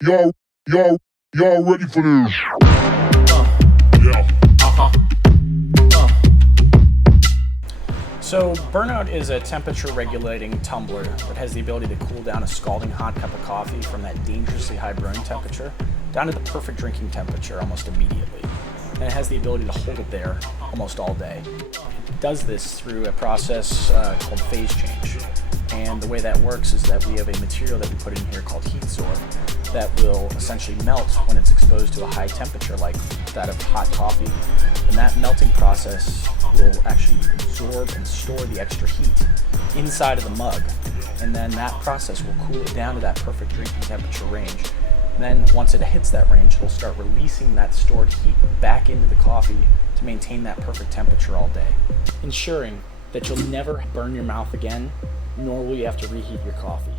Y'all, y'all, y'all ready for this? Yeah. So burnout is a temperature regulating tumbler that has the ability to cool down a scalding hot cup of coffee from that dangerously high brewing temperature down to the perfect drinking temperature almost immediately. And it has the ability to hold it there almost all day. It does this through a process called phase change. And the way that works is that we have a material that we put in here called heat absorb that will essentially melt when it's exposed to a high temperature like that of hot coffee. And that melting process will actually absorb and store the extra heat inside of the mug. And then that process will cool it down to that perfect drinking temperature range. And then once it hits that range, it'll start releasing that stored heat back into the coffee to maintain that perfect temperature all day, ensuring that you'll never burn your mouth again, nor will you have to reheat your coffee.